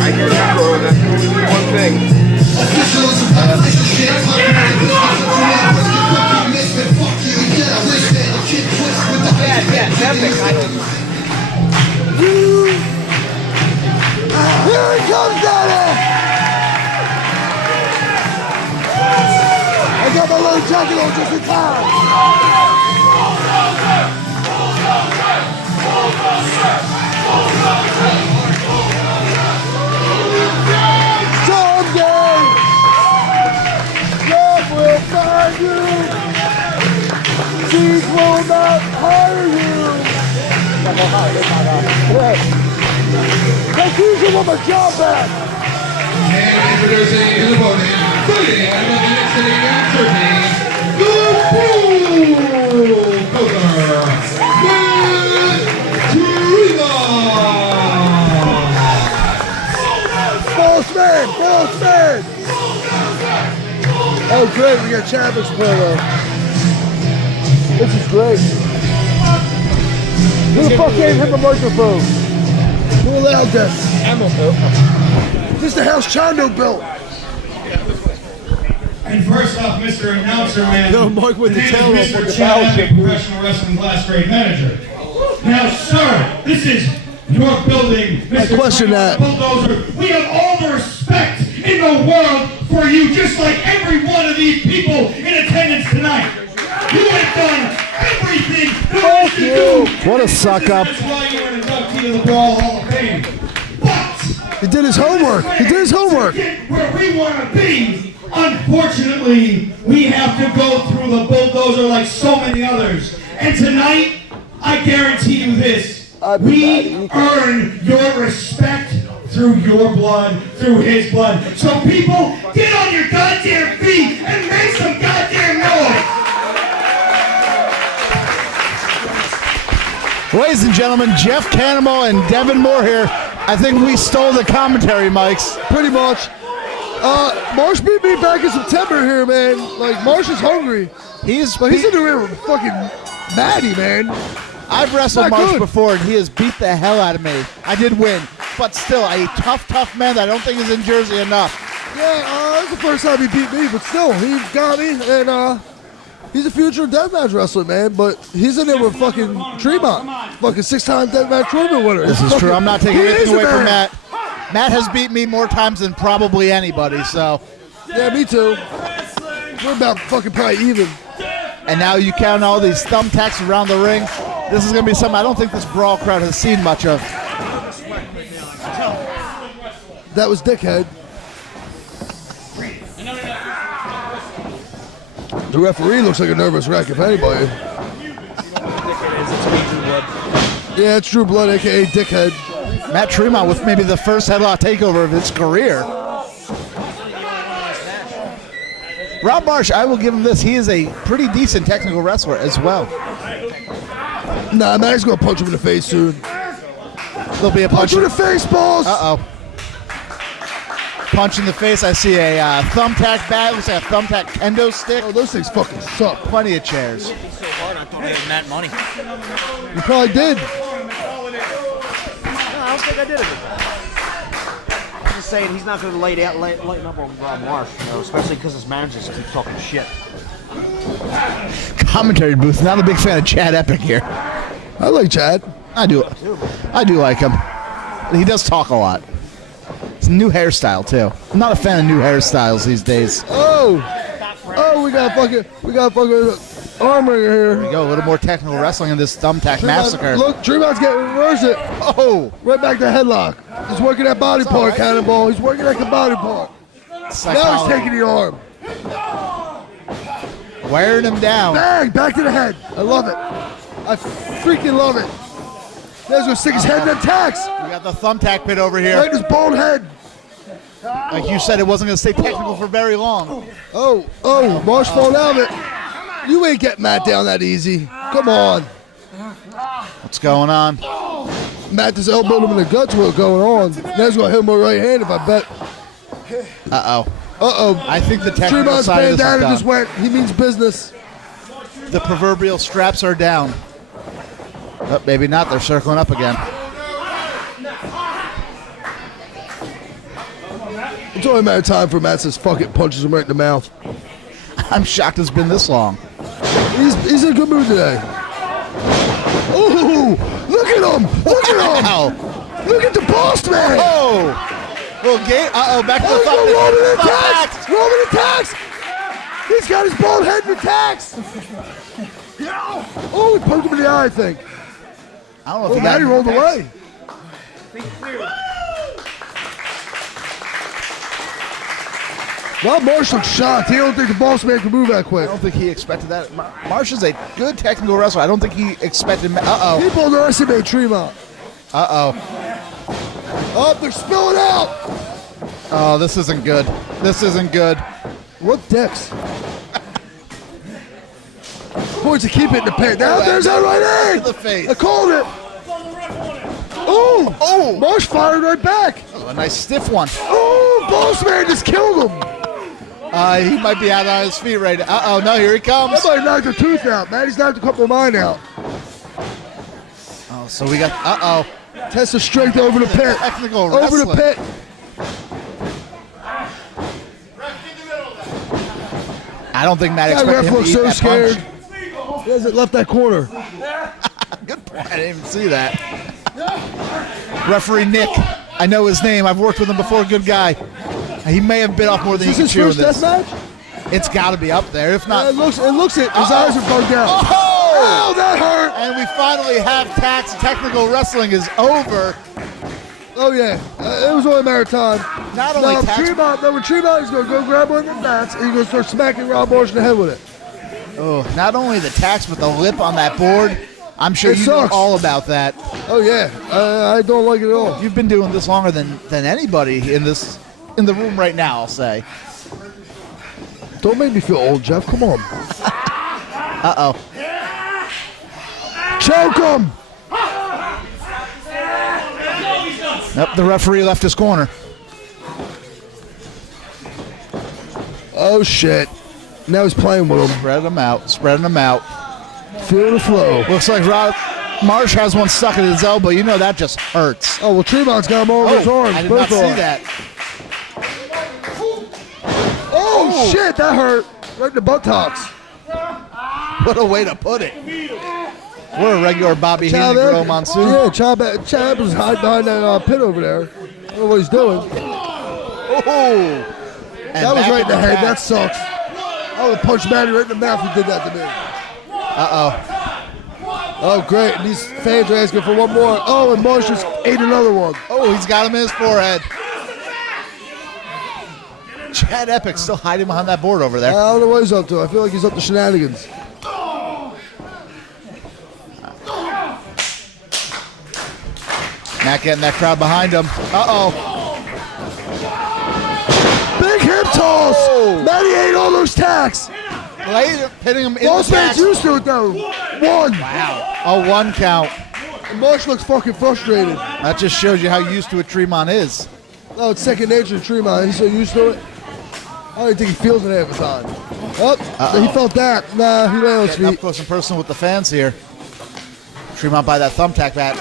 I can remember, that's only one thing. Yeah, Epik. Here he comes, Daddy! I got my little jacket on just in time. Someday, God will find you. These will not hire you. Let's use him on my job back. And introducing his opponent, fighting out of the next sitting after me, the bulldozer, Matt Tremont. Boss man. Oh great, we got Chadwick's promo. This is great. Who the fuck gave him a microphone? Who allowed this? This is the house Chondo built. And first off, Mr. Announcer Man, Yo, Mike with the tail Mr. rope on the Chad battleship, Epik, professional wrestling class grade manager. Now, sir, this is your building, Mr. question that. Bulldozer. We have all the respect in the world for you, just like every one of these people in attendance tonight. You have done everything there is to do. What a suck up. That's why you're an inductee to the Brawl Hall of Fame. But He did his homework. to get where we want to be, unfortunately, we have to go through the bulldozer like so many others. And tonight, I guarantee you this: we earn your respect through your blood, through his blood. So people, get on your goddamn feet and make some goddamn noise. Ladies and gentlemen, Jeff Cannibal and Devin Moore here. I think we stole the commentary mics. Pretty much. Marsh beat me back in September here, man. Like, Marsh is hungry. He's in the ring with fucking Maddie, man. I've wrestled Not Marsh good. before, and he has beat the hell out of me. I did win, but still, a tough man that I don't think is in Jersey enough. Yeah, that's the first time he beat me, but still, he got me, and he's a future deathmatch wrestler, man. But he's in there with fucking Tremont, fucking 6-time deathmatch tournament winner. This is true. I'm not taking He anything is a away from man. Matt. Matt has beat me more times than probably anybody, so. Yeah, me too. We're about fucking probably even. And now you count all these thumbtacks around the ring. This is going to be something I don't think this Brawl crowd has seen much of. That was Dickhead. The referee looks like a nervous wreck, if anybody. Yeah, it's Drew Blood, a.k.a. Dickhead. Matt Tremont with maybe the first headlock takeover of his career. Rob Marsh, I will give him this. He is a pretty decent technical wrestler as well. Nah, Matt's gonna punch him in the face soon. There'll be a Punch him in the face, balls! Uh-oh. Punch in the face. I see a thumbtack bat. Looks like a thumbtack kendo stick. Oh, those things fucking suck. Plenty of chairs. So hard, I thought I had Matt money. You probably did. No, I don't think I did it. I'm just saying he's not going to lighten up on Rob Marsh, you know, especially because his managers keep talking shit. Commentary booth. Not a big fan of Chad Epik here. I like Chad. I do like him. He does talk a lot. It's a new hairstyle too. I'm not a fan of new hairstyles these days. Oh, we got fucking arm ringer There here. we go. A little more technical wrestling in this thumbtack massacre. Look, Tremont's getting reverse it. Oh, Right back to headlock. He's working that body part, Cannonball. He's working that body part. Now he's psychology. taking the arm. Wearing him down. Bang! Back to the head. I love it. I freaking love it. Now he's gonna stick his head in the tacks. We got the thumbtack pit over Right here. in his bald head. Like you said, it wasn't going to stay technical for very long. Oh, Marsh falling out of it. You ain't getting Matt down that easy. Come on. What's going on? Matt just elbowed him in the guts. What's going on? Now he's gonna hit him with right hand if I bet. Uh-oh. I think the technical Tremont's side of this bandana is just done. went. He means business. The proverbial straps are down. Oh, maybe not. They're circling up again. It's only a matter of time for Matt says fuck it, punches him right in the mouth. I'm shocked it's been this long. He's in a good mood today. Ooh, look at him! Look at him! Wow. Look at the boss man! Oh! Little gate. Back to the Roman thumbtack. attacks! Roman attacks! He's got his bald head in attacks! Oh, he poked him in the eye, I think. I don't know if he got Matty rolled away. Rob Marsh looks shocked. He don't think the boss man can move that I quick. don't think he expected that. Marsh is a good technical wrestler. I don't think he expected. Uh-oh. People underestimate Tremont. Uh-oh. Oh, they're spilling out. Oh, this isn't good. This isn't good. What dicks? Boys to keep it in the paint. Now there's that right hand. In the face. I called it. Oh, Marsh fired right back. Oh, a nice stiff one. Oh, boss man just killed him. He might be out on his feet right now. Uh-oh, no, here he comes. Somebody knocked a tooth out. Matty's knocked a couple of mine out. Oh, so we got, uh-oh. Test of strength over the pit. Technical Over wrestling. the pit. I don't think Matt That expected ref him to looks eat so that scared. punch. He hasn't left that corner. Good point. I didn't even see that. Referee Nick. I know his name. I've worked with him before. Good guy. He may have bit off more than he Is can this chew his in first this. death match? It's got to be up there. If not, It looks it. His eyes are bugged out. Oh! Oh, that hurt. And we finally have tax. Technical wrestling is over. Oh, yeah. It was only a matter of time. Not only Now, tax- Tremont, he's going to go grab one of the bats and he's going to start smacking Rob Marsh in the head with it. Oh, not only the tax, but the lip on that board. I'm sure It you know sucks. all about that. Oh, yeah. I don't like it at all. You've been doing this longer than anybody in the room right now, I'll say. Don't make me feel old, Jeff. Come on. Uh-oh. Choke him. Nope, the referee left his corner. Oh, shit. Now he's playing with him. Spreading them out. Spreading them out. Feel the flow. Looks like Rob Marsh has one stuck in his elbow. You know that just hurts. Oh, well, Tremont's got him over his arms. I did not both see arms. that. Oh, shit. That hurt. Right in the buttocks. What a way to put it. We're a regular Bobby Heenan Grill Monsoon. Yeah, Chab was hiding behind that pit over there. I don't know what he's doing. Oh. That was right in the head. That sucks. I would have punched Matty right in the mouth if he did that to me. Uh-oh. Oh, great. And these fans are asking for one more. Oh, and Marsh just ate another one. Oh, he's got him in his forehead. Chad Epik still hiding behind that board over there. I don't know what he's up to. I feel like he's up to shenanigans. Matt getting that crowd behind him. Uh-oh. Big hip toss. Matty ate all those tacks. Hitting him in Boss the man's back. used to it, though. One. Wow. A one count. And Marsh looks fucking frustrated. That just shows you how used to it Tremont is. Oh, it's second nature to Tremont. He's so used to it. I don't even think he feels it half the time. Oh, he felt that. Nah, he lay on his Getting up feet. close and personal with the fans here. Tremont by that thumbtack bat.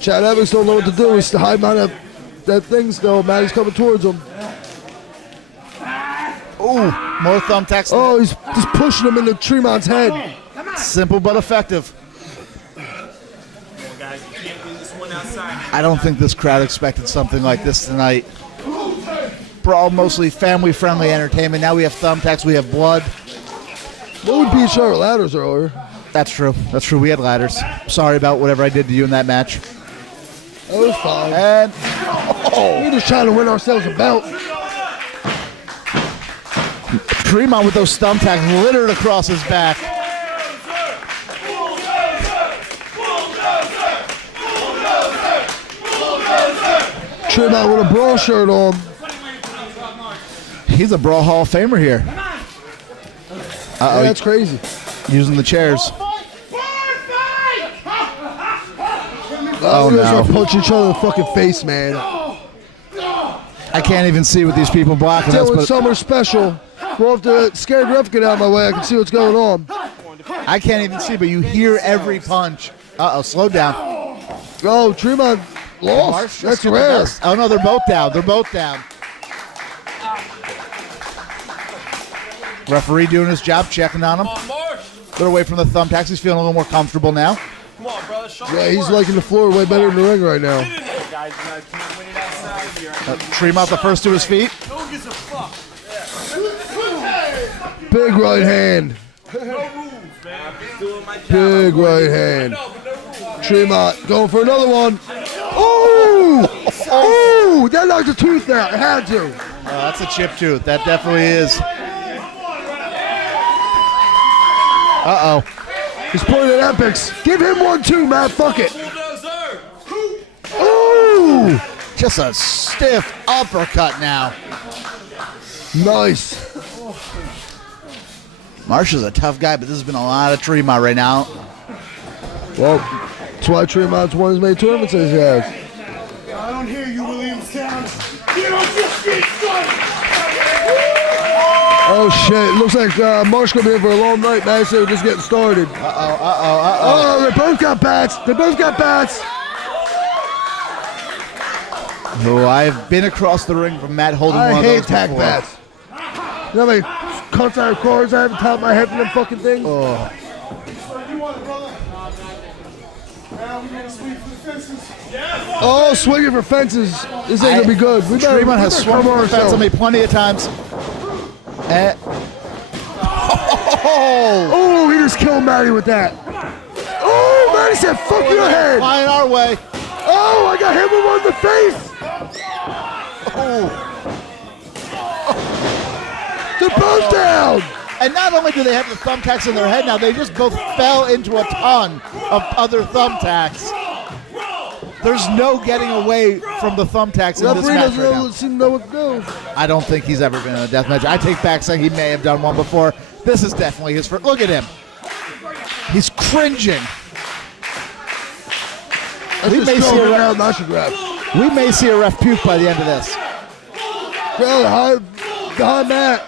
Chad Evans don't know what to do. He's hiding behind that thing still. Matty's coming towards him. Ooh, more thumbtacks. Oh, he's just pushing him into Tremont's head. Simple but effective. I don't think this crowd expected something like this tonight. Brawl, mostly family-friendly entertainment. Now we have thumbtacks, we have blood. Well, we beat each other with ladders earlier. That's true. That's true. We had ladders. Sorry about whatever I did to you in that match. That was fine. And We're just trying to win ourselves a belt. Tremont with those thumbtacks littered across his back. Tremont with a brawl shirt on. He's a Brawl Hall of Famer here. Yeah, that's crazy. Using the chairs. Oh, no. Start punching each other in the fucking face, man. I can't even see what these people blocking us, Dylan but Summer special. We'll have to scared ref get out of my way. I can see what's going on. I can't even see, but you hear every punch. Uh-oh, slow down. Oh, Tremont Lost. That's Skip the rare. best. Oh no, they're both down. They're both down. Referee doing his job, checking on him. They're away from the thumbtacks. He's feeling a little more comfortable now. Come on, brother. Show Yeah, he's liking the floor way better than the ring right now. guys, you guys can't win it outside of here. Tremont the first to his feet. No one gives a fuck. Big right hand. No rules, man. Just doing my job. Big right hand. No, but no rules. Tremont going for another one. Oh! Oh! That knocked a tooth out. It had to. That's a chip tooth. That definitely is. Uh-oh. He's pointing at Epics. Give him one too, Matt. Fuck it. Bulldozer. Ooh! Just a stiff uppercut now. Nice. Marsh is a tough guy, but this has been a lot of Tremont right now. Well, that's why Tremont's won as many tournaments as he has. I don't hear you, Williamstown. Get off your feet, son! Oh shit! Looks like Marsh gonna be in for a long night, man. So we're just getting started. Oh, they both got bats. They both got bats. Who I've been across the ring from Matt holding one I of hate those tack before. bats. You know how many cuts out of cards I have on top of my head from them fucking things? Oh. You want it, brother? Now we're gonna swing for the fences. Oh, swinging for fences. This ain't gonna be good. We better, Tremont has swung come for the fence on ourselves. me plenty of times. Oh! Oh, he just killed Matty with that. Oh, Matty said, fuck your head. Flying our way. Oh, I got hit with one in the face. They're both down. And not only do they have the thumbtacks in their head now, they just both fell into a ton of other thumbtacks. There's no getting away from the thumbtacks in this Referee match doesn't right know, now. seem to know what to do. I don't think he's ever been in a death match. I take back saying he may have done one before. This is definitely his first. Look at him. He's cringing. We may see a ref. I should grab. We may see a ref puke by the end of this. Well, behind Matt.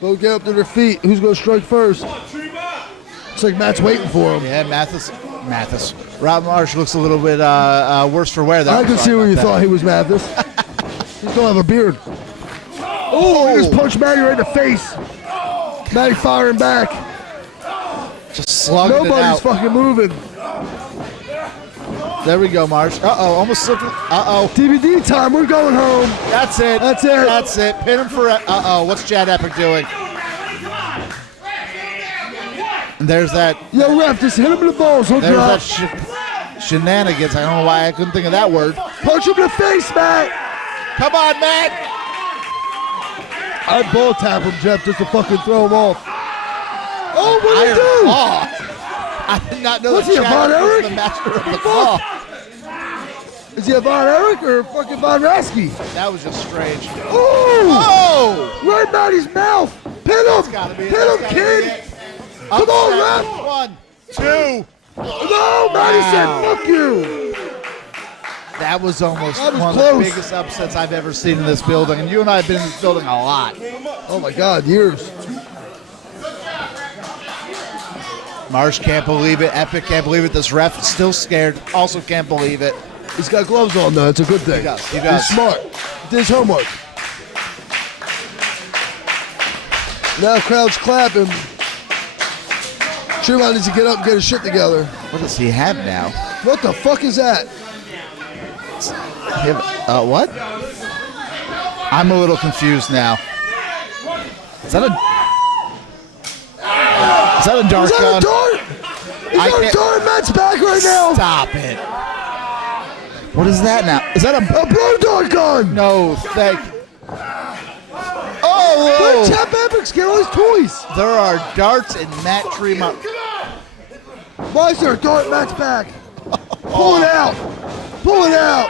Both get up to their feet. Who's going to strike first? Looks like Matt's waiting for him. Yeah, Mathis. Rob Marsh looks a little bit worse for wear. I can see where you thought he was Mathis. He's going to have a beard. Oh, he just punched Matty right in the face. Matty firing back. Just slugging it Nobody's out. fucking moving. There we go, Marsh. Uh-oh, almost slipped. Uh-oh. DVD time. We're going home. That's it. That's it. That's it. Pin him for... Uh-oh, what's Chad Epik doing? And there's that... Yo, ref, just hit him in the balls. He'll There's drop. that shenanigans. I don't know why I couldn't think of that word. Punch him in the face, Matt. Come on, Matt. I'd ball tap him, Jeff, just to fucking throw him off. Oh, what did he do? Claw. I did not know What's that he, a Chad Von was Erich? the master of the claw. Is he a Von Erich or fucking Von Rasky? That was just strange. Ooh! Oh! Right in Matty's mouth. Pin him. Gotta be it. Pin That's him, gotta kid. be it. Come on, Upset. ref. 1, 2. No, Matty said fuck you. That was almost That was one close. of the biggest upsets I've ever seen in this building. And you and I have been in this building a lot. Oh my God, years. Marsh can't believe it. Epik can't believe it. This ref is still scared. Also can't believe it. He's got gloves on though. It's a good thing. He does. He does. He's smart. He did his homework. Now crowd's clapping. Tremont needs to get up and get his shit together. What does he have now? What the fuck is that? What? I'm a little confused now. Is that a dart Is that gun? a dart? He's I got a can't- dart in Matt's back right now. Stop it. What is that now? Is that A blow dart gun. No, thank you. Oh, Let whoa. Chap Epix get all his toys. There are darts in Matt Tremont. Why is there a dart in Matt's back? Pull it out. Pull it out.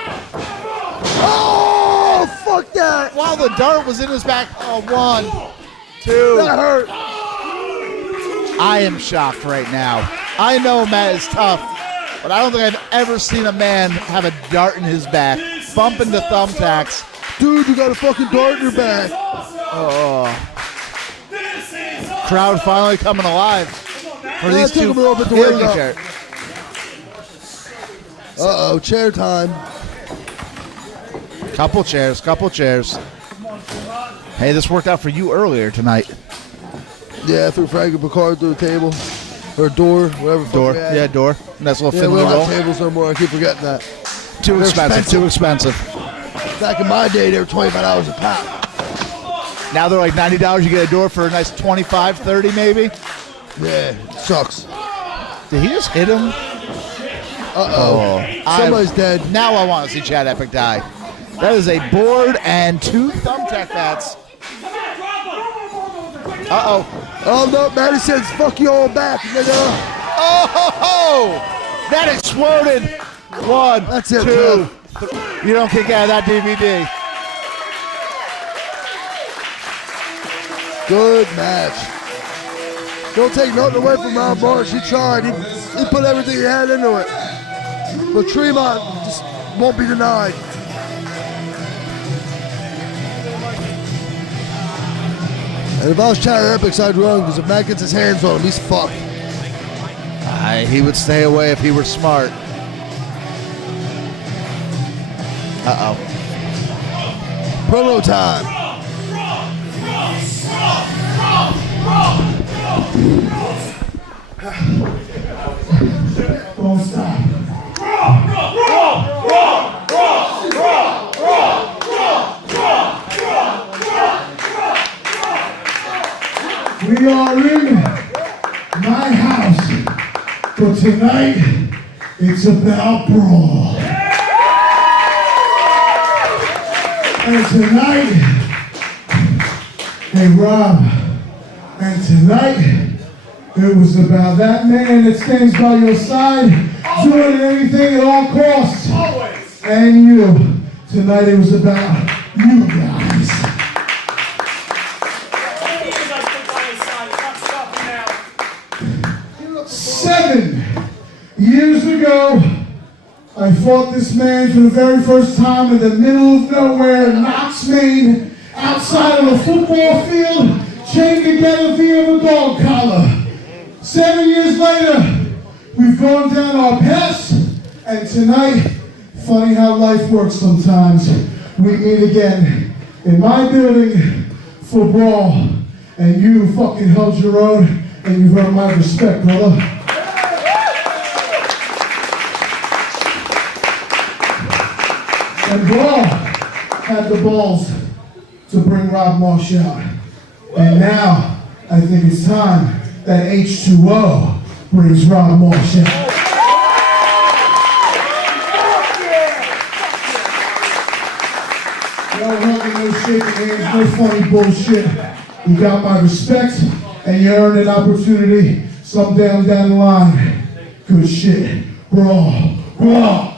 Oh, fuck that. While the dart was in his back. Oh, 1, 2. That hurt. I am shocked right now. I know Matt is tough, but I don't think I've ever seen a man have a dart in his back, bump into thumbtacks. Dude, you got a fucking dart in your back. Crowd finally coming alive for Yeah, these it took two. him a little bit to wake up. Uh-oh, chair time. Couple chairs. Hey, this worked out for you earlier tonight. Yeah, threw Frank Picard through a table. Or a door, whatever. Door. Yeah, door. Nice little Yeah, we Finley don't roll. have tables no more. I keep forgetting that. Too expensive. Back in my day, they were $25 a pop. Now they're like $90. You get a door for a nice $25, $30 maybe. Yeah, it sucks. Did he just hit him? Uh-oh. Somebody's dead. Now I want to see Chad Epik die. That is a board and 2 thumbtack bats. Uh-oh. Oh, no, Matty says, fuck you all back, nigga. Oh! That exploded. 1, That's it, 2, 3. You don't kick out of that DVD. Good match. Don't take nothing away from Rob Marsh. He tried. He put everything he had into it. But Tremont just won't be denied. And if I was Chad Epik, I'd run, because if Matt gets his hands on him, he's fucked. He would stay away if he were smart. Uh-oh. Promo time. Don't stop. We are in my house, but tonight it's about brawl. And tonight, hey Rob, and tonight it was about that man that stands by your side, doing everything at all costs. Always. And you. Tonight it was about you guys. 7 years ago, I fought this man for the very first time in the middle of nowhere in Knox, Maine, outside of a football field, chained together via a dog collar. 7 years later, we've gone down our paths, and tonight, funny how life works sometimes, we meet again in my building for brawl, and you fucking held your own, and you've earned my respect, brother. And brawl had the balls to bring Rob Marsh out. And now, I think it's time that H2O brings Rob Marsh out. No hugging, no shaking hands, no funny bullshit. You got my respect, and you earned an opportunity sometime down the line. Good shit. Brawl. Brawl.